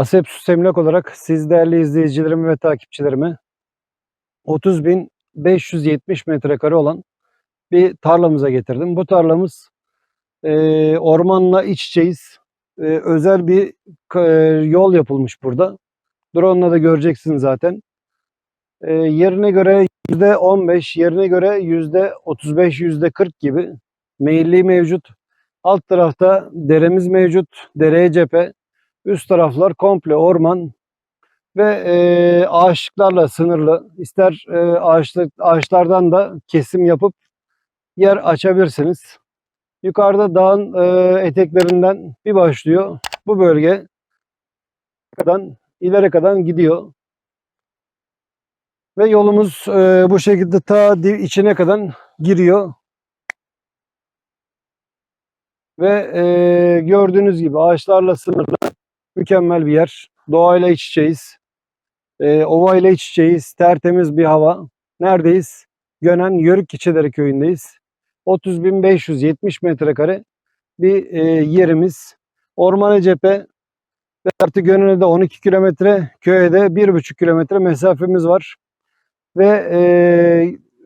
Asepsus Emlak olarak siz değerli izleyicilerime ve takipçilerime 30.570 metrekare olan bir tarlamıza getirdim. Bu tarlamız e, ormanla iç içeyiz. E, özel bir e, yol yapılmış burada. Drone'la da göreceksin zaten. E, yerine göre %15, yerine göre %35, %40 gibi meyilli mevcut. Alt tarafta deremiz mevcut. Dereye cephe. Üst taraflar komple orman ve e, ağaçlıklarla sınırlı. İster e, ağaçlık, ağaçlardan da kesim yapıp yer açabilirsiniz. Yukarıda dağın e, eteklerinden bir başlıyor. Bu bölge ileri kadar gidiyor. Ve yolumuz e, bu şekilde ta içine kadar giriyor. Ve e, gördüğünüz gibi ağaçlarla sınırlı mükemmel bir yer. Doğayla iç içeyiz. E, ovayla iç içeyiz. Tertemiz bir hava. Neredeyiz? Gönen Yörük Keçileri köyündeyiz. 30.570 metrekare bir e, yerimiz. Ormana cephe ve artı Gönen'e de 12 kilometre, köye de 1,5 kilometre mesafemiz var. Ve e,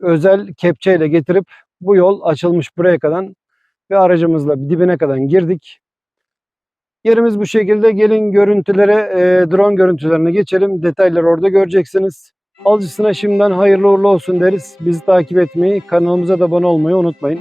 özel kepçeyle getirip bu yol açılmış buraya kadar ve aracımızla dibine kadar girdik. Yerimiz bu şekilde. Gelin görüntülere, e, drone görüntülerine geçelim. Detayları orada göreceksiniz. Alıcısına şimdiden hayırlı uğurlu olsun deriz. Bizi takip etmeyi, kanalımıza da abone olmayı unutmayın.